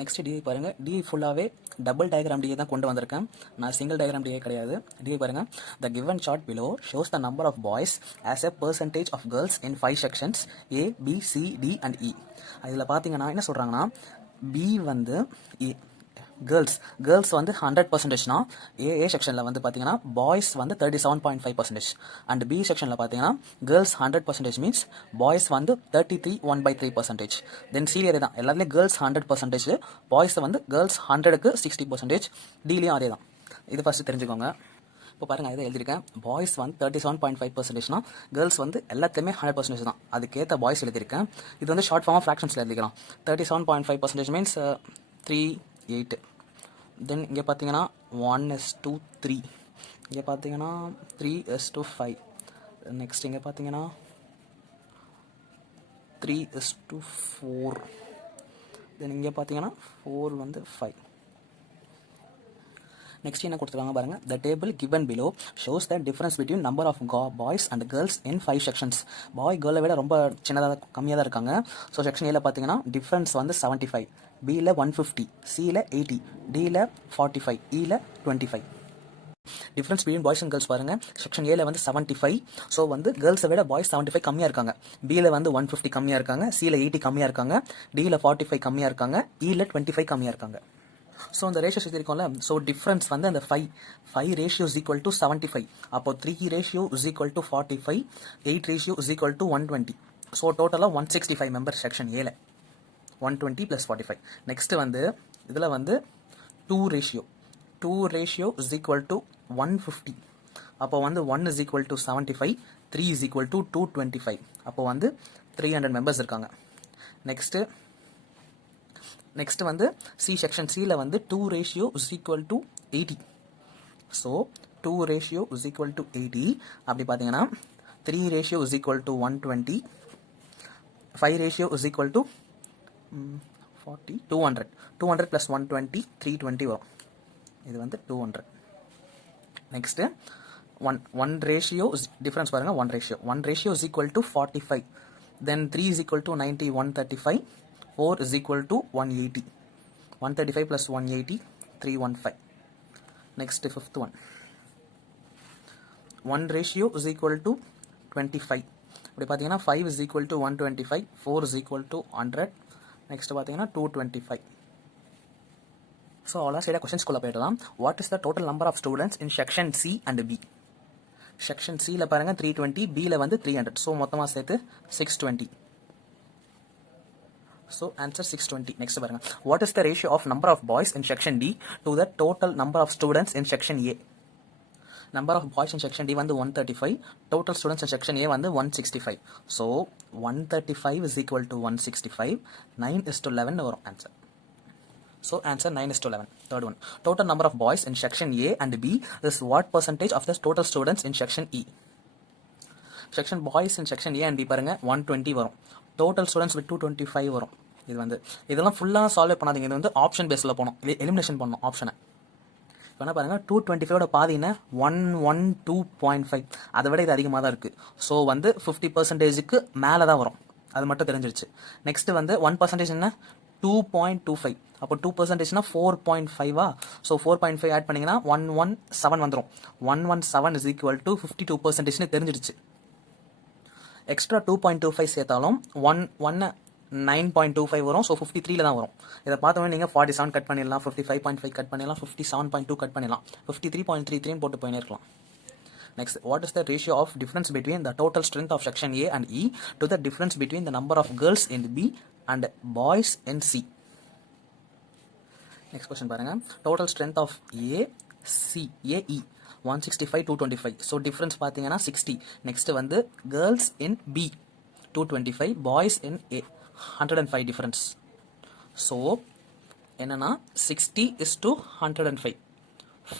Next DI பாருங்க. DI ஃபுல்லாகவே double diagram DI தான் கொண்டு வந்திருக்கேன். நான் சிங்கிள் டயக்ராம் டிஐ கிடையாது. டிஐ பாருங்க. The given chart below shows the number of boys as a percentage of girls in 5 sections A B C D and E. இதில் பார்த்தீங்கன்னா என்ன சொல்கிறாங்கன்னா, பி வந்து கேர்ள்ஸ் வந்து 100%னா ஏ செக்ஷனில் வந்து பார்த்தீங்கன்னா பாய்ஸ் வந்து 37.5% அண்ட் பி செக்ஷனில் பார்த்தீங்கன்னா கேர்ள்ஸ் 100% மீன்ஸ் பாய்ஸ் வந்து 33.1/3%. தென் சிலே அதே தான், எல்லாத்துலேயும் கேர்ள்ஸ் 100%, பாய்ஸ் வந்து கேர்ள்ஸ் 100க்கு 60%, டிலையும் அதே தான். இது ஃபஸ்ட்டு தெரிஞ்சுக்கோங்க. இப்போ பாருங்கள், இதை எழுதியிருக்கேன். பாய்ஸ் வந்து 37.5%னா கேர்ள்ஸ் வந்து எல்லாத்துலேயுமே 100% தான். அதுக்கேற்ற பாய்ஸ் எழுதியிருக்கேன். இது வந்து ஷார்ட் ஃபார்மாக ஃப்ராக்ஷன்ஸில் எழுதிக்கலாம். 37.5% மீன்ஸ் 3/8. தென் இங்கே பார்த்தீங்கன்னா 1:3. இங்கே பார்த்தீங்கன்னா 3:5. நெக்ஸ்ட் இங்கே பார்த்தீங்கன்னா 3:4. தென் இங்கே பார்த்தீங்கன்னா 4 வந்து 5. நெக்ஸ்ட் என்ன கொடுத்துருக்காங்க பாருங்க. The table given below shows the difference between number of boys and girls in 5 sections. Boy கேர்ளை விட ரொம்ப சின்னதாக கம்மியாக தான் இருக்காங்க. ஸோ செக்ஷன் ஏல பார்த்தீங்கன்னா டிஃபரன்ஸ் வந்து 75, பியில் 150, சியில் 80, டியில் 45, இயில் 25. Difference between boys and girls பாருங்க. செக்ஷன் ஏல வந்து 75. ஸோ வந்து கேர்ள்ஸை விட பாய்ஸ் 75 கம்மியாக இருக்காங்க. பியில் வந்து 150 கம்மியாக இருக்காங்க, சியில் 80 கம்மியாக இருக்காங்க, டியில் 45 கம்மியாக இருக்காங்க, இயில் 25 கம்மியாக இருக்காங்க. ஸோ அந்த ரேஷியோஸ் இருக்கும்ல, ஸோ டிஃப்ரென்ஸ் வந்து அந்த 5 ரேஷியோ இஸ் ஈக்குவல் டு 75. அப்போ 3 ratio is equal to 45, 8 ratio is equal to 120. So டோட்டலாக 165 மெம்பர் செக்ஷன் ஏல, 120 + 45. நெக்ஸ்ட் வந்து இதில் வந்து 2 ரேஷியோ இஸ் ஈக்குவல் டு 150. அப்போ வந்து 1 is equal to 75, 3 is equal to 225. அப்போ வந்து 300 மெம்பர்ஸ் இருக்காங்க. நெக்ஸ்ட் வந்து சி செக்ஷன் சியில் வந்து 2 ratio is equal to 80. So 2 ratio is equal to 80. அப்படி பார்த்தீங்கன்னா 3 ratio is equal to 120, 5 ratio is equal to 40, 200. 200 + 120, 320 வரும். இது வந்து 200. நெக்ஸ்ட் 1 ரேஷியோ டிஃபரன்ஸ் பாருங்க. 1 ratio is equal to 45. Then 3 is equal to 90, 135. 4 is equal to 180. 135 + 180, 315. Next fifth one. 1 ratio is equal to 25. அப்படி பார்த்தீங்கன்னா 5 is equal to 125, 4 is equal to 100. நெக்ஸ்ட் பார்த்தீங்கன்னா 225. So அவ்வளோ சைடாக கொஸ்டின்ஸ்குள்ளே போயிடலாம். What is the total number of students in section C and B? Section சியில் பாருங்கள் 320, பியில் வந்து 300. ஸோ மொத்தமாக சேர்த்து 620. So answer 620. நெக்ஸ்ட் பாருங்கள். What is the ratio of number of boys in section D to the total number of students in section A? Number of boys in section D வந்து 135, total students in section A வந்து 165. So 135 is equal to 165, 9:11 வரும் answer. So answer 9:11. Third one. Total number of boys in section A and B is what percentage of the total students in section E? Section boys in section A and B பாருங்க 120 வரும். Total students with 225 வரும். இது வந்து இதெல்லாம் ஃபுல்லாக solve பண்ணாதீங்க. இது வந்து ஆப்ஷன் பேஸில் போனோம், எலிமினேஷன் பண்ணணும் ஆப்ஷனை. இப்போ என்ன பாருங்கள், 225 பாதினா 112.5. அதை விட இது அதிகமாக தான் இருக்குது. ஸோ வந்து 50%க்கு மேலே தான் வரும். அது மட்டும் தெரிஞ்சிருச்சு. நெக்ஸ்ட் வந்து 1% என்ன, 2.25. அப்போ 2%னா 4.5. ஸோ 4.5 ஆட் பண்ணிங்கன்னா 117 வந்துடும். 117 இஸ் ஈக்குவல் டு 52% தெரிஞ்சிருச்சு. எக்ஸ்ட்ரா 2.25 சேர்த்தாலும் 9.25 வரும். ஸோ 53ல் தான் வரும். இதை பார்த்தோன்னே நீங்கள் 47 கட் பண்ணிடலாம், 55.5 கட் பண்ணிடலாம், 57.2 கட் பண்ணிடலாம், 53.33 போட்டு போயினே இருக்கலாம். Next, what is the ratio of difference between the total strength of section A and E to the difference between the number of girls in B and boys in C? Next question பாருங்க. Total strength of A, C, A, E 165, 225. So difference பார்த்தீங்கன்னா 60. Next வந்து girls in B 225, boys in A 105 difference. So என்னன்னா 60:105,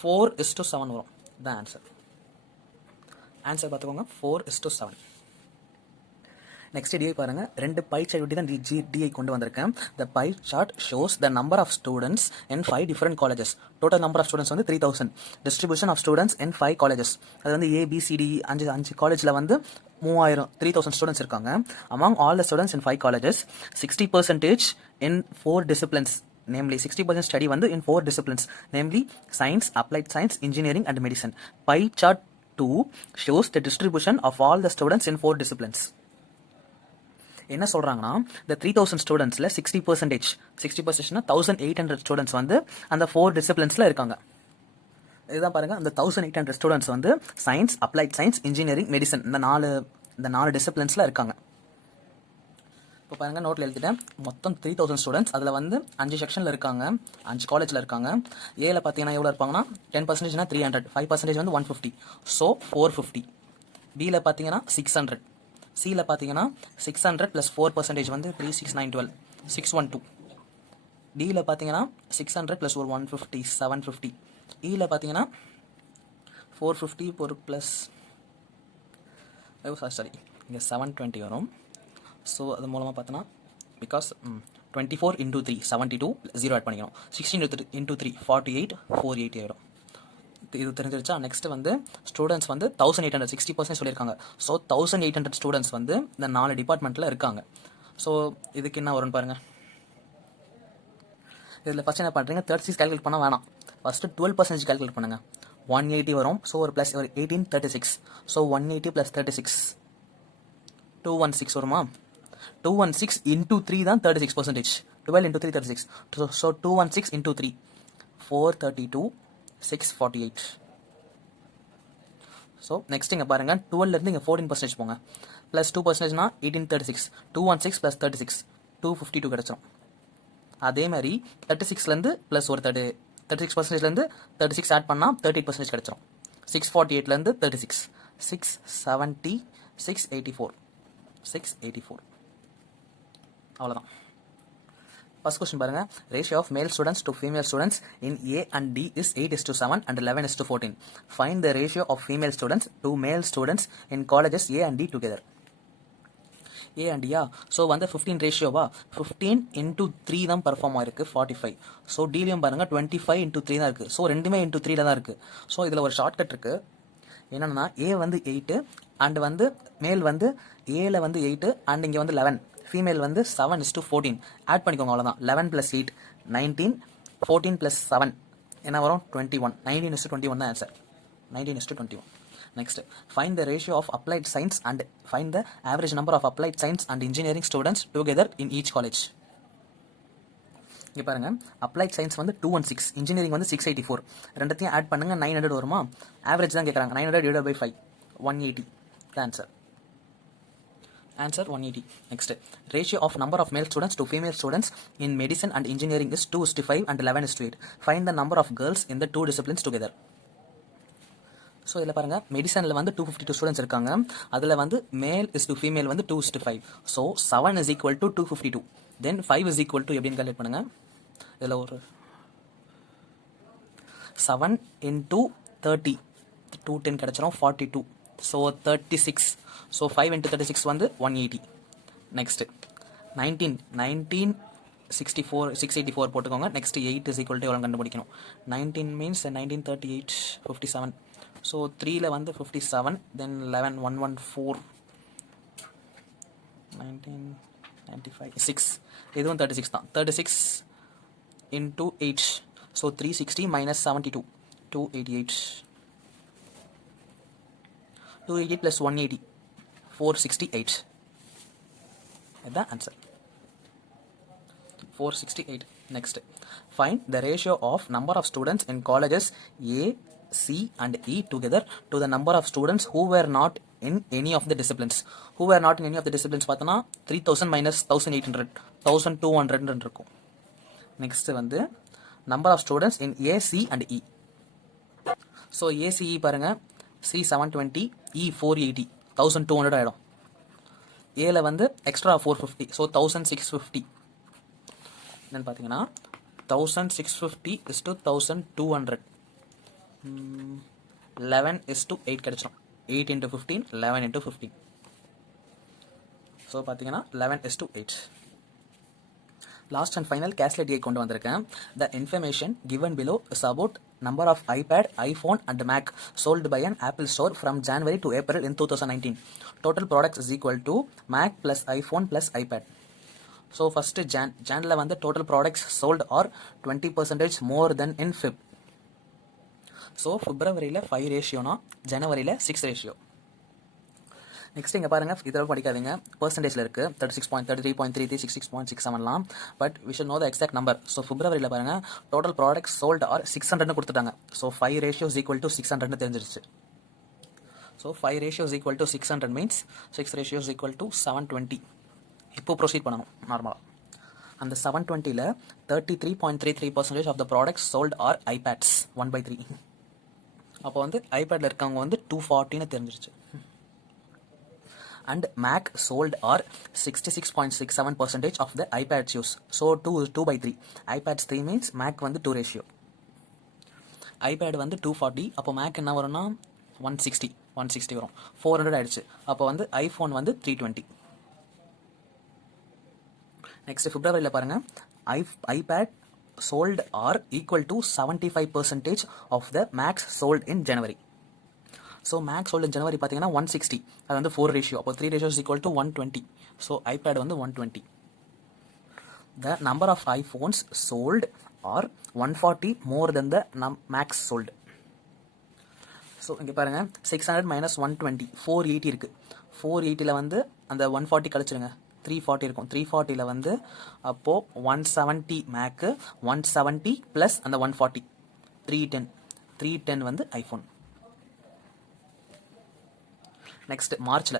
4:7 வரும். The answer. Answer பார்த்துக்கோங்க 4:7. Next DI பாருங்க. 2 pie chart ஒட்டி தான் DI கொண்டு வந்திருக்கேன். The pie chart shows the number of students in 5 different colleges. Total number of students வந்து 3000. Distribution of students in 5 colleges. அது வந்து ஏபிசிடி 5 காலேஜில் வந்து 3000 ஸ்டூடெண்ட்ஸ் இருக்காங்க. Among all the students in 5 colleges 60% in 4 disciplines namely 60% study வந்து in 4 disciplines, namely science, applied science, engineering and medicine. Pie chart 2 shows the distribution of all the students in 4 disciplines. என்ன சொல்றாங்கன்னா இந்த 3000 ஸ்டூடெண்ட்ஸ்ல 60%, 1800 students வந்து அந்த 4 டிசிப்ளின்ஸ்ல இருக்காங்க. இதுதான் பாருங்க, அந்த 1800 ஸ்டூடெண்ட்ஸ் வந்து science, applied science, engineering, medicine இந்த நாலு டிசிப்ளின்ஸ்ல இருக்காங்க. இப்போ பாருங்க, நோட்டில் எழுதிட்டேன். மொத்தம் 3000 ஸ்டூடெண்ட்ஸ். அதில் வந்து 5 செக்ஷனில் இருக்காங்க, 5 காலேஜில் இருக்காங்க. ஏல பார்த்தீங்கன்னா எவ்வளோ இருப்பாங்கன்னா 10%னா 300, 5% வந்து 150, ஸோ 450. பியில் பார்த்தீங்கன்னா 600, சியில் பார்த்தீங்கன்னா 600 + 4% வந்து 3, 6, 9, 12, 612. டியில் பார்த்தீங்கன்னா 600 + ஒரு 150, 750. இயில் பார்த்தீங்கன்னா 450 ஒரு ப்ளஸ் சாரி இங்கே 720 வரும். ஸோ அது மூலமாக பார்த்தோன்னா பிகாஸ் 24 × 3 72, 0 ஆட் பண்ணிக்கணும். 16 × 3 48, 480 ஆயிடும். இது தெரிஞ்சிருச்சா? நெக்ஸ்ட் வந்து ஸ்டூடெண்ட்ஸ் வந்து 1800, 60% சொல்லியிருக்காங்க. ஸோ 1800 ஸ்டூடெண்ட்ஸ் வந்து இந்த 4 டிபார்ட்மெண்ட்டில் இருக்காங்க. ஸோ இதுக்கு என்ன வரும்னு பாருங்கள். இதில் ஃபஸ்ட் என்ன பண்ணுறீங்க, 36 கால்குலேட் பண்ண வேணாம். ஃபஸ்ட்டு 12% கால்குலேட் பண்ணுங்கள். 180 வரும். ஸோ ஒரு ப்ளஸ் ஒரு 18, 36. ஸோ 180 + 36 216 வருமா? 216 × 3 தான் 36%. 12 × 3 36. ஸோ 216 × 3 432, 648. ஸோ நெக்ஸ்ட் இங்கே பாருங்கள், 12லேருந்து இங்கே 14% போங்க. ப்ளஸ் 2%னா 18, 36. 216 + 36 252 கிடச்சிரும். அதே மாதிரி 36லேருந்து ப்ளஸ் ஒரு 36%லேருந்து 36 ஆட் பண்ணால் 38% கிடச்சிரும். 648லேருந்து 36 670, 684 684. அவ்வளோதான். ஃபர்ஸ்ட் கொஸ்டின் பாருங்க. Ratio of male students to female students in A and D is 8:7 and 11:14. Find the ratio of female students to male students in colleges A and D together. A and D so வந்து 15 ரேஷியோவா, 15 × 3 தான் perform ஆயிருக்கு, 45. So டிலையும் பாருங்க 25 × 3 தான் இருக்குது. So ரெண்டுமே × 3 தான் இருக்குது. So இதில் ஒரு ஷார்ட்கட் இருக்குது. என்னென்னா A வந்து 8 அண்ட் வந்து மேல் வந்து ஏல வந்து 8 அண்ட் இங்கே வந்து 11, ஃபீமேல் வந்து 7:14 ஆட் பண்ணிக்கோங்க. அவ்வளோதான். 11 + 8 19, 14 + 7 என்ன வரும் 21. 19:21 தான் answer. 19:21. Next, find the ratio of applied science and find the average number of applied science and engineering students together in each college. இங்கே பாருங்க, அப்ளைட் சயின்ஸ் வந்து 216, இன்ஜினியரிங் வந்து 684. ரெண்டத்தையும் ஆட் பண்ணுங்க, 900 வருமா? ஆவரேஜ் தான் கேட்குறாங்க. 900 / 5 180 answer. Answer 180. Next, ratio of number of male students to female students in medicine and engineering is 2:5 and 11:8. Find the number of girls in the two disciplines together. So இதில் பாருங்கள், மெடிசனில் வந்து 252 students இருக்காங்க. அதில் வந்து மேல் to female வந்து 2:5. So 7 = 252. தென் 5 = எப்படின்னு calculate பண்ணுங்கள். இதில் ஒரு 7 × 30 210 கிடச்சிரும், 42. ஸோ 36. ஸோ 5 × 36 வந்து 180. நெக்ஸ்ட்டு 19 64 684 போட்டுக்கோங்க. நெக்ஸ்ட் 8 = எவ்வளோ கண்டுபிடிக்கணும். 19 மீன்ஸ் 19 38 57. ஸோ 3ல் வந்து 57, தென் 11 114 1995 6. இதுவும் 36 தான். 36 × 8. ஸோ 360 - 72 288. 280 + 180 468. இதுதான் answer. 468. Next, find the ratio of number of students in colleges A, C and E together to the number of students who were not in any of the disciplines. Who were not in any of the disciplines பார்த்தோன்னா 3000 - 1800 1200 இருக்கும். Next வந்து number of students in A, C and E. So ACE பாருங்க, C 720, E 480, 1200 ஆகிடும். ஏல வந்து extra 450, so 1650. என்னென்னு பார்த்தீங்கன்னா 1650 = 1200. 11:8 கிடச்சிடும். 8 × 15 11 × 15. ஸோ பார்த்தீங்கன்னா 11:8. லாஸ்ட் அண்ட் ஃபைனல் கேஸ்லெட்டியை கொண்டு வந்திருக்கேன். The information given below is about number of iPad, iPhone and Mac sold by an Apple store from January to April in 2019. Total products is equal to Mac plus iPhone plus iPad. So first ஜானில் வந்து total products sold are 20% more than in Feb. So பிப்ரவரியில் 5 ரேஷியோனா ஜனவரியில் 6 ratio. Next இங்கே பாருங்கள், இதெல்லாம் படிக்காதீங்க, பர்சன்டேஜில் இருக்குது 36.33.33 66.67லாம். But we should know the exact number. So பிப்ரவரியில் பாருங்கள் டோட்டல் ப்ராடக்ட்ஸ் சோல்டு ஆர் 600ன்னு கொடுத்துட்டாங்க. ஸோ 5 ரேஷியோஸ் ஈக்குவல் டு 600ன்னு தெரிஞ்சிருச்சு. So 5 ratios equal to 600 means 6 ratios equal to 720. இப்போ ப்ரொசீட் பண்ணணும் நார்மலாக. அந்த 720ல் 33.33% of the products sold are iPads 1/3. அப்போ வந்து ஐபேடில் இருக்கவங்க வந்து 240ன்னு தெரிஞ்சிருச்சு. And Mac sold are 66.67% of the iPads use. So 2/3. iPads 3 means Mac வந்து 2 ratio. iPad வந்து 240. அப்போ Mac என்ன வரும்னா 160 வரும். 400 ஆயிடுச்சு. அப்போ வந்து iPhone வந்து 320. நெக்ஸ்ட் பிப்ரவரியில் பாருங்க, iPad sold are equal to 75% of the Macs sold in January. So Macs sold January பார்த்தீங்கன்னா 160, அது வந்து 4 ரேஷியோ. அப்போ 3 ratios equal to 120. So iPad வந்து 120. The number of iPhones sold are 140 more than the Macs sold. So இங்கே பாருங்கள், 600 minus 120 480 இருக்குது. 480ல் வந்து அந்த 140 கழிச்சிருங்க, 340 இருக்கும். 340ல் வந்து அப்போது 170 மேக்கு, 170 ப்ளஸ் அந்த 140 310 வந்து ஐஃபோன். Next, மார்ச்சில்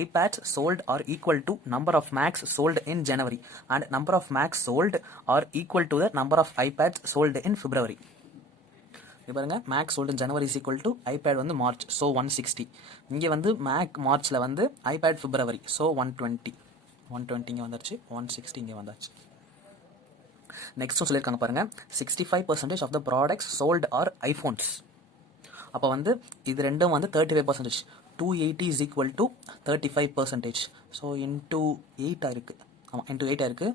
iPads sold are equal to number of Macs sold in January and number of Macs sold are equal to the number of iPads sold in February. பாருங்க, Mac sold in January is equal to iPad வந்து March, so 160. இங்கே வந்து Mac மார்ச்சில் வந்து iPad February, so 120 இங்கே வந்துருச்சு, 160 இங்கே வந்தாச்சு. நெக்ஸ்ட்டும் சொல்லியிருக்காங்க பாருங்க, 65% of the products sold are iPhones. அப்போ வந்து இது ரெண்டும் வந்து 35%. 280 is equal to 35%. So into 8 ஆயிருக்கு. ஆமாம், இன்டூ 8 ஆயிருக்கு.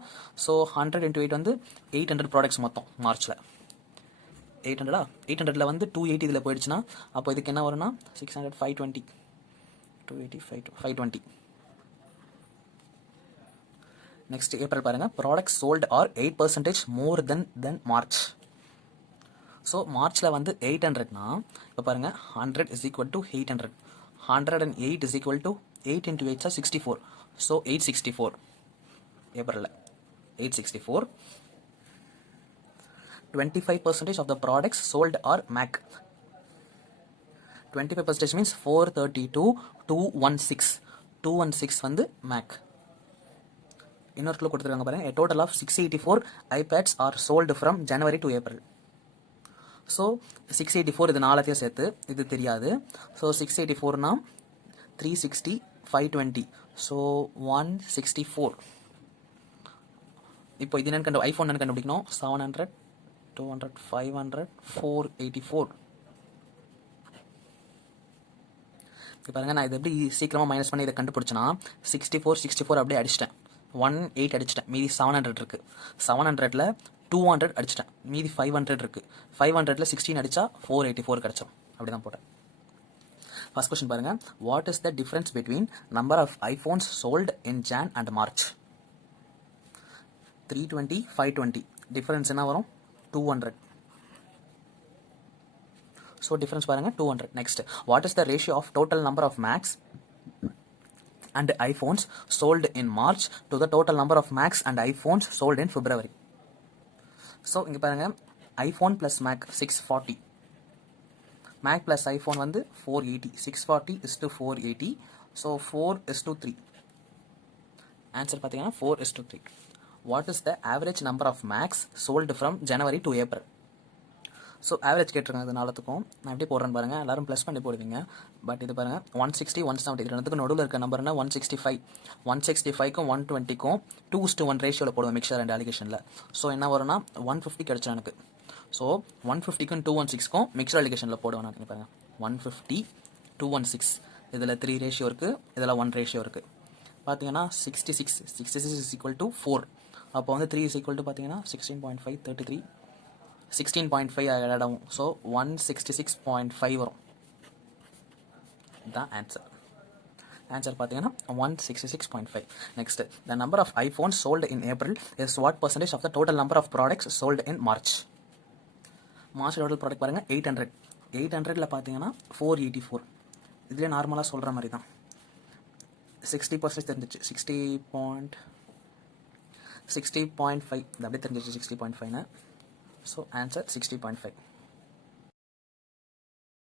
ஸோ 100 into 8 வந்து 800 ப்ராடக்ட்ஸ் மொத்தம் மார்ச்சில். 800ல் வந்து 280 இதில் போயிடுச்சுன்னா அப்போ இதுக்கு என்ன வரும்னா 600 520 280 520. நெக்ஸ்ட் ஏப்ரல் பாருங்கள், ப்ராடக்ட்ஸ் சோல்டு ஆர் 8% மோர் தென் மார்ச். ஸோ மார்ச்சில் வந்து 800னா இப்போ பாருங்கள் 100 is equal to 800. 108 is equal to 8 into 8 is 64. So 864. ஏப்ரலில் 864. 25% of the products sold are Mac. 25% means 432 216. 216 வந்து Mac. இன்னொரு கிலோ கொடுத்துருக்காங்க பாருங்க, a total of 684 iPads are sold from January to April. So 684 இது நாலத்தையும் சேர்த்து, இது தெரியாது. ஸோ 684னா 360 520, ஸோ 164. இப்போ இது என்னன்னு ஐஃபோன் என்னன்னு கண்டுபிடிக்கணும். 700 200 500 484. இப்போ பாருங்கள், நான் இது எப்படி சீக்கிரமாக மைனஸ் பண்ணி இதை கண்டுபிடிச்சேன்னா 64 அப்படியே அடிச்சிட்டேன், 18 அடிச்சிட்டேன், மீதி 700 இருக்குது. 700ல் 200 அடிச்சிட்டேன், மீதி 500 இருக்குது. 500ல் 16 அடித்தா 484 கிடச்சிடும். அப்படி தான் போட்டேன். ஃபர்ஸ்ட் கொஸ்டின் பாருங்கள், what is the difference between number of iPhones sold in Jan and March? 320 520 difference என்ன வரும்? 200. ஸோ டிஃப்ரென்ஸ் பாருங்கள் 200. Next, what is the ratio of total number of Macs and iPhones sold in March to the total number of Macs and iPhones sold in February? So இங்கே பாருங்கள், iPhone plus Mac 640, Mac plus iPhone வந்து 480. 640 is to 480, so 4:3. Answer பார்த்தீங்கன்னா 4:3. What is the average number of Macs sold from January to April? So average கேட்டிருக்காங்க இது நாளத்துக்கும். நான் எப்படி போடுறேன்னு பாருங்கள், எல்லோரும் ப்ளஸ் பண்ணி போடுவீங்க. பட் இது பாருங்கள் 160 170 இது ரெண்டுத்துக்கும் நடுவில் இருக்க நம்பர்னா 165. 165க்கும் 120க்கும் 2:1 ரேஷியோவில் போடுவேன் மிக்சர் அண்ட் அலிகேஷனில். ஸோ என்ன வரும்னா 150 கிடச்சிடும் எனக்கு. ஸோ 150க்கும் 216க்கும் மிக்சர் அலிகேஷனில் போடுவேன் நான். பாருங்கள் 150 216, இதில் 3 ரேஷியோ இருக்குது, இதில் 1 ரேஷியோ இருக்குது. பார்த்தீங்கன்னா 66 is equal to 4. அப்போ வந்து 3 is equal to பார்த்தீங்கன்னா 16.5 33 16.5 ஆட் ஆகும். ஸோ 166.5 வரும். தான் ஆன்சர். ஆன்சர் பார்த்தீங்கன்னா 166.5. Next, the number of iPhone sold in April is what percentage of the total number of products sold in March? March total product பாருங்கள் 800. 800ல் பார்த்தீங்கன்னா 484. இதுலேயே நார்மலாக சொல்கிற மாதிரி தான் 60% தெரிஞ்சிச்சு. 60.5 இது அப்படியே தெரிஞ்சிச்சு 60.5ன்னு. So answer 60.5.